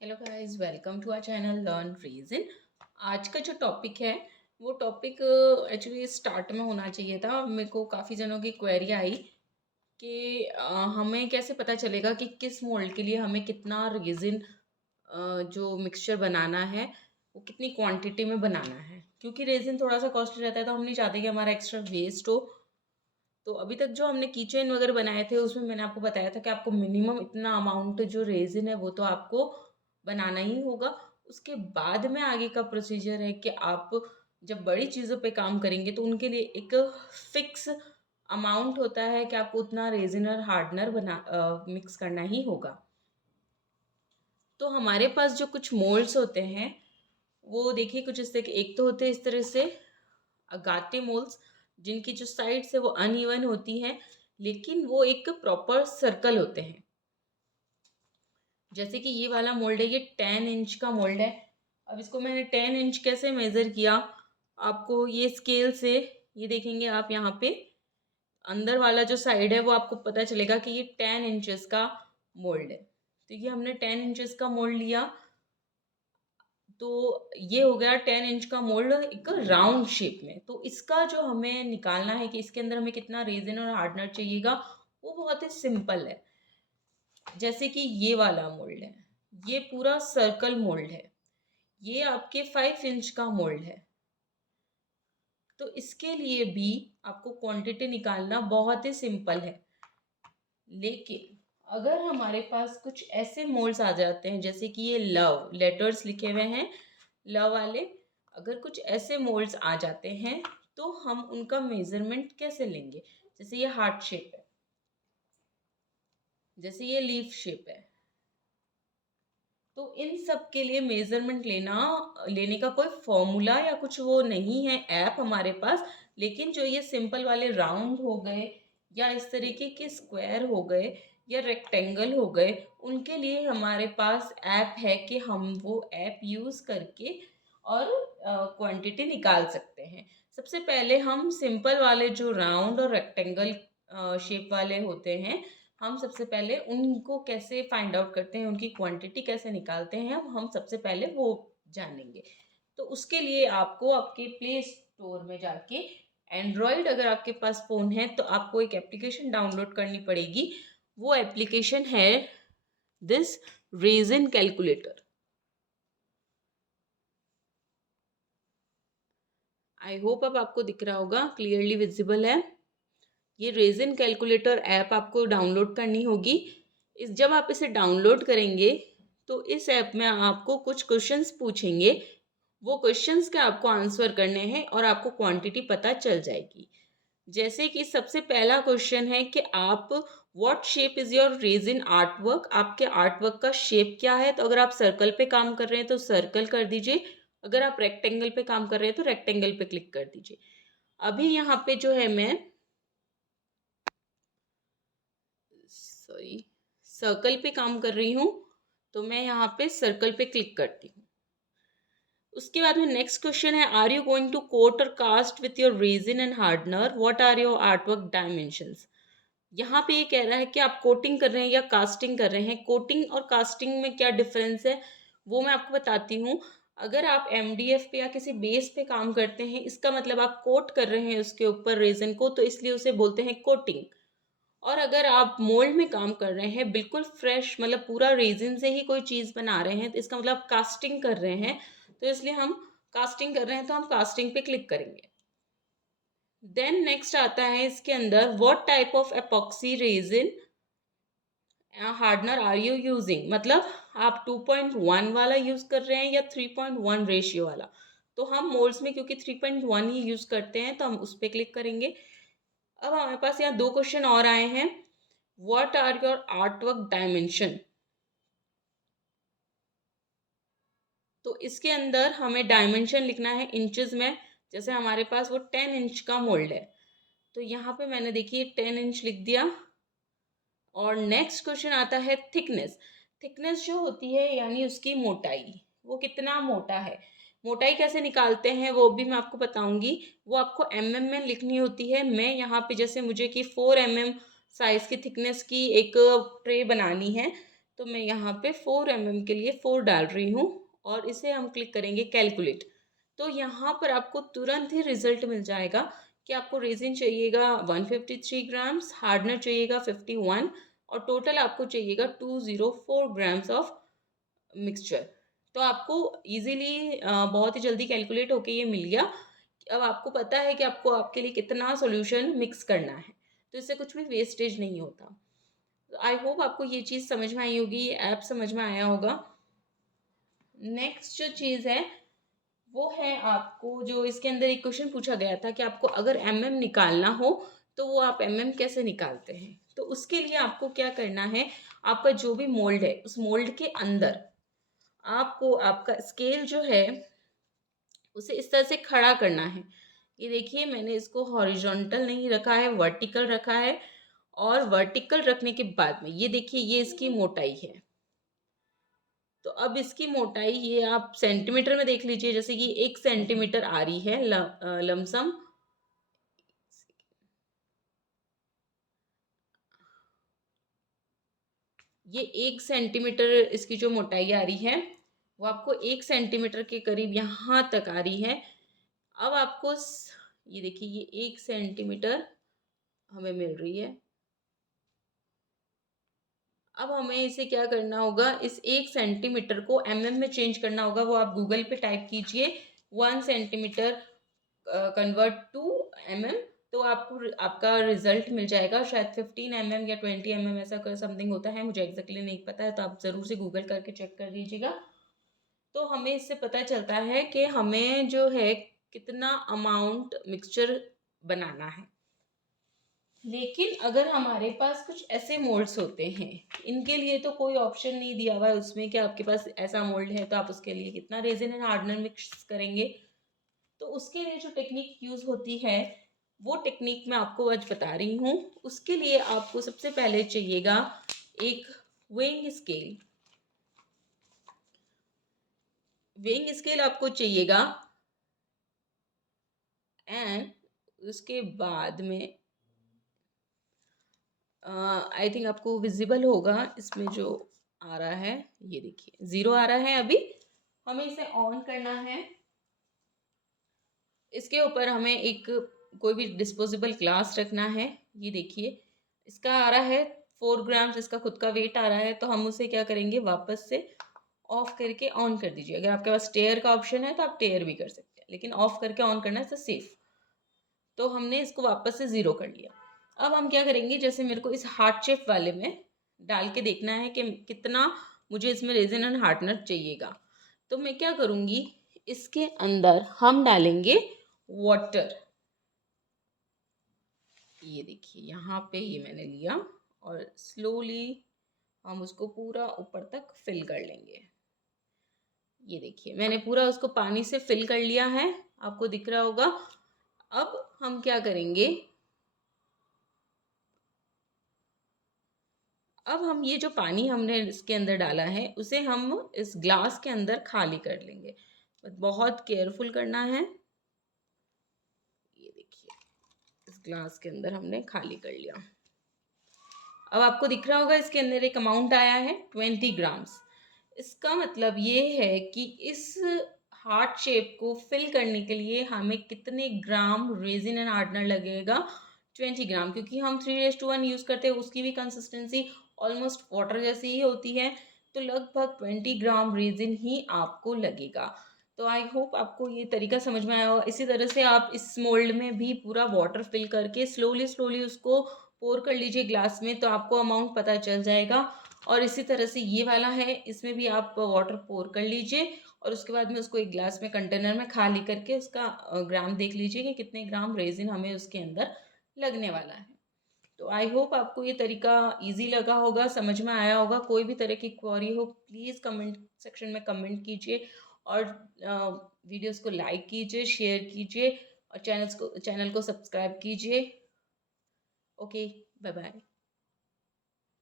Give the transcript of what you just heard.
Hello guys, welcome to our channel learn reason. आज का जो टॉपिक है वो टॉपिक एक्चुअली स्टार्ट में होना चाहिए था। मेरे को काफ़ी जनों की क्वेरी आई कि हमें कैसे पता चलेगा कि किस मोल्ड के लिए हमें कितना रेजिन जो मिक्सचर बनाना है वो कितनी क्वांटिटी में बनाना है, क्योंकि रेजिन थोड़ा सा कॉस्टली रहता है तो हम नहीं चाहते कि हमारा एक्स्ट्रा वेस्ट हो। तो अभी तक जो हमने कीचेन वगैरह बनाए थे उसमें मैंने आपको बताया था कि आपको मिनिमम इतना अमाउंट जो रेजिन है वो तो आपको बनाना ही होगा। उसके बाद में आगे का प्रोसीजर है कि आप जब बड़ी चीज़ों पे काम करेंगे तो उनके लिए एक फिक्स अमाउंट होता है कि आपको उतना रेजिन और हार्डनर मिक्स करना ही होगा। तो हमारे पास जो कुछ मोल्ड्स होते हैं वो देखिए कुछ इस तरह, एक तो होते हैं इस तरह से अगाते मोल्ड्स, जिनकी जो साइड्स है वो अनइवन होती हैं लेकिन वो एक प्रॉपर सर्कल होते हैं। जैसे कि ये वाला मोल्ड है, ये 10 इंच का मोल्ड है। अब इसको मैंने 10 इंच कैसे मेज़र किया, आपको ये स्केल से ये देखेंगे आप यहाँ पे अंदर वाला जो साइड है वो आपको पता चलेगा कि ये 10 इंचेस का मोल्ड है। तो ये हमने 10 इंचेस का मोल्ड लिया, तो ये हो गया 10 इंच का मोल्ड एक राउंड शेप में। तो इसका जो हमें निकालना है कि इसके अंदर हमें कितना रेजिन और हार्डनर चाहिएगा, वो बहुत ही सिंपल है। जैसे कि ये वाला मोल्ड है, ये पूरा सर्कल मोल्ड है, ये आपके 5 इंच का मोल्ड है। तो इसके लिए भी आपको क्वांटिटी निकालना बहुत ही सिंपल है। लेकिन अगर हमारे पास कुछ ऐसे मोल्ड्स आ जाते हैं जैसे कि ये लव लेटर्स लिखे हुए हैं, लव वाले, अगर कुछ ऐसे मोल्ड्स आ जाते हैं तो हम उनका मेजरमेंट कैसे लेंगे। जैसे ये हार्ट शेप है, जैसे ये लीफ शेप है, तो इन सब के लिए मेजरमेंट लेने का कोई फॉर्मूला या कुछ वो नहीं है ऐप हमारे पास। लेकिन जो ये सिंपल वाले राउंड हो गए या इस तरीके के स्क्वायर हो गए या रेक्टेंगल हो गए, उनके लिए हमारे पास ऐप है कि हम वो ऐप यूज़ करके और क्वांटिटी निकाल सकते हैं। सबसे पहले हम सिंपल वाले जो राउंड और रेक्टेंगल शेप वाले होते हैं, हम सबसे पहले उनको कैसे फाइंड आउट करते हैं, उनकी क्वांटिटी कैसे निकालते हैं, हम सबसे पहले वो जानेंगे। तो उसके लिए आपको आपके प्ले स्टोर में जाके एंड्रॉयड अगर आपके पास फ़ोन है तो आपको एक एप्लीकेशन डाउनलोड करनी पड़ेगी। वो एप्लीकेशन है दिस रेज़न कैलकुलेटर। आई होप अब आपको दिख रहा होगा, क्लियरली विजिबल है। ये रेज़न कैलकुलेटर ऐप आपको डाउनलोड करनी होगी। जब आप इसे डाउनलोड करेंगे तो इस ऐप में आपको कुछ क्वेश्चंस पूछेंगे, वो क्वेश्चंस के आपको आंसर करने हैं और आपको क्वांटिटी पता चल जाएगी। जैसे कि सबसे पहला क्वेश्चन है कि आप what shape is your resin artwork, आपके आर्टवर्क का शेप क्या है। तो अगर आप सर्कल पे काम कर रहे हैं तो सर्कल कर दीजिए, अगर आप रेक्टेंगल पे काम कर रहे हैं तो रेक्टेंगल पे क्लिक कर दीजिए। अभी यहाँ पे जो है मैं सॉरी सर्कल पे काम कर रही हूँ, तो मैं यहाँ पे सर्कल पे क्लिक करती हूँ। उसके बाद में नेक्स्ट क्वेश्चन है, are you going to coat और cast with your resin and hardener, what are your artwork dimensions. यहाँ पे ये कह रहा है कि आप कोटिंग कर रहे हैं या कास्टिंग कर रहे हैं। कोटिंग और कास्टिंग में क्या डिफरेंस है वो मैं आपको बताती हूँ। अगर आप एमडीएफ पे या किसी बेस पे काम करते हैं, इसका मतलब आप कोट कर रहे हैं उसके ऊपर रेजन को, तो इसलिए उसे बोलते हैं कोटिंग। और अगर आप मोल्ड में काम कर रहे हैं, बिल्कुल फ्रेश मतलब पूरा रेजिन से ही कोई चीज़ बना रहे हैं, तो इसका मतलब कास्टिंग कर रहे हैं। तो इसलिए हम कास्टिंग कर रहे हैं तो हम कास्टिंग पे क्लिक करेंगे। देन नेक्स्ट आता है इसके अंदर, what type of epoxy resin hardener are you using, मतलब आप 2.1 वाला यूज कर रहे हैं या 3.1 रेशियो वाला। तो हम मोल्ड्स में क्योंकि 3.1 ही यूज करते हैं तो हम उस पर क्लिक करेंगे। अब हमारे पास यहाँ दो क्वेश्चन और आए हैं, what are your artwork dimension. तो इसके अंदर हमें डायमेंशन लिखना है इंचेस में। जैसे हमारे पास वो 10 इंच का मोल्ड है, तो यहाँ पे मैंने देखिए 10 इंच लिख दिया। और नेक्स्ट क्वेश्चन आता है थिकनेस। थिकनेस जो होती है यानी उसकी मोटाई, वो कितना मोटा है। मोटाई कैसे निकालते हैं वो भी मैं आपको बताऊंगी। वो आपको में लिखनी होती है। मैं यहाँ पे जैसे मुझे कि 4 साइज की थिकनेस की एक ट्रे बनानी है, तो मैं यहाँ पे 4 mm के लिए 4 डाल रही हूँ और इसे हम क्लिक करेंगे कैलकुलेट। तो यहाँ पर आपको तुरंत ही रिजल्ट मिल जाएगा कि आपको रेजिन चाहिएगा 153 ग्राम्स, हार्डनर चाहिएगा 51 और टोटल आपको चाहिएगा 204 ग्राम्स ऑफ मिक्सचर। तो आपको इजीली बहुत ही जल्दी कैलकुलेट होके ये मिल गया। अब आपको पता है कि आपको आपके लिए कितना सॉल्यूशन मिक्स करना है, तो इससे कुछ भी वेस्टेज नहीं होता। आई होप आपको ये चीज़ समझ में आई होगी, ये ऐप समझ में आया होगा। नेक्स्ट जो चीज़ है वो है, आपको जो इसके अंदर एक क्वेश्चन पूछा गया था कि आपको अगर निकालना हो तो वो आप कैसे निकालते हैं। तो उसके लिए आपको क्या करना है, आपका जो भी मोल्ड है उस मोल्ड के अंदर आपको आपका स्केल जो है उसे इस तरह से खड़ा करना है। ये देखिए मैंने इसको हॉरिजॉन्टल नहीं रखा है, वर्टिकल रखा है। और वर्टिकल रखने के बाद में ये देखिए ये इसकी मोटाई है। तो अब इसकी मोटाई ये आप सेंटीमीटर में देख लीजिए, जैसे कि 1 सेंटीमीटर आ रही है लमसम। ये 1 सेंटीमीटर इसकी जो मोटाई आ रही है वो आपको 1 सेंटीमीटर के करीब यहाँ तक आ रही है। अब आपको ये देखिए ये 1 सेंटीमीटर हमें मिल रही है। अब हमें इसे क्या करना होगा, इस 1 सेंटीमीटर को में चेंज करना होगा। वो आप गूगल पे टाइप कीजिए 1 सेंटीमीटर कन्वर्ट टू तो आपको आपका रिजल्ट मिल जाएगा। शायद 15 या 20 ऐसा समथिंग होता है, मुझे एग्जैक्टली नहीं पता है, तो आप ज़रूर से गूगल करके चेक कर लीजिएगा। तो हमें इससे पता चलता है कि हमें जो है कितना अमाउंट मिक्सचर बनाना है। लेकिन अगर हमारे पास कुछ ऐसे मोल्ड्स होते हैं, इनके लिए तो कोई ऑप्शन नहीं दिया हुआ है उसमें कि आपके पास ऐसा मोल्ड है तो आप उसके लिए कितना रेजिन एंड हार्डनर मिक्स करेंगे। तो उसके लिए जो टेक्निक यूज़ होती है वो टेक्निक मैं आपको आज बता रही हूँ। उसके लिए आपको सबसे पहले चाहिएगा एक वेइंग स्केल। वेइंग स्केल आपको चाहिएगा एंड उसके बाद में आई थिंक आपको विजिबल होगा इसमें जो आ रहा है, ये देखिए 0 आ रहा है। अभी हमें इसे ऑन करना है। इसके ऊपर हमें एक कोई भी डिस्पोजेबल ग्लास रखना है। ये देखिए इसका आ रहा है 4 ग्राम्स, इसका खुद का वेट आ रहा है। तो हम उसे क्या करेंगे, वापस से ऑफ करके ऑन कर दीजिए। अगर आपके पास टेयर का ऑप्शन है तो आप टेयर भी कर सकते हैं, लेकिन ऑफ करके ऑन करना है तो सेफ। तो हमने इसको वापस से 0 कर लिया। अब हम क्या करेंगे, जैसे मेरे को इस हार्ट शेप वाले में डाल के देखना है कि कितना मुझे इसमें रेजिन एंड हार्डनर चाहिएगा। तो मैं क्या करूँगी, इसके अंदर हम डालेंगे वाटर। ये देखिए यहाँ पे ये मैंने लिया और स्लोली हम उसको पूरा ऊपर तक फिल कर लेंगे। ये देखिए मैंने पूरा उसको पानी से फिल कर लिया है, आपको दिख रहा होगा। अब हम क्या करेंगे, अब हम ये जो पानी हमने इसके अंदर डाला है उसे हम इस ग्लास के अंदर खाली कर लेंगे। बहुत केयरफुल करना है। ये देखिए इस ग्लास के अंदर हमने खाली कर लिया। अब आपको दिख रहा होगा इसके अंदर एक अमाउंट आया है 20 ग्राम्स। इसका मतलब ये है कि इस हार्ट शेप को फिल करने के लिए हमें कितने ग्राम रेजिन एंड हार्डनर लगेगा, 20 ग्राम। क्योंकि हम 3:1 यूज़ करते हैं, उसकी भी कंसिस्टेंसी ऑलमोस्ट वाटर जैसी ही होती है। तो लगभग 20 ग्राम रेजिन ही आपको लगेगा। तो आई होप आपको ये तरीका समझ में आया होगा। इसी तरह से आप इस मोल्ड में भी पूरा वाटर फिल करके स्लोली स्लोली उसको पोर कर लीजिए ग्लास में, तो आपको अमाउंट पता चल जाएगा। और इसी तरह से ये वाला है, इसमें भी आप वाटर पोर कर लीजिए और उसके बाद में उसको एक ग्लास में कंटेनर में खाली करके उसका ग्राम देख लीजिए कि कितने ग्राम रेजिन हमें उसके अंदर लगने वाला है। तो आई होप आपको ये तरीका इजी लगा होगा, समझ में आया होगा। कोई भी तरह की क्वेरी हो प्लीज़ कमेंट सेक्शन में कमेंट कीजिए और वीडियोस को लाइक कीजिए, शेयर कीजिए और चैनल को सब्सक्राइब कीजिए। Okay, bye bye.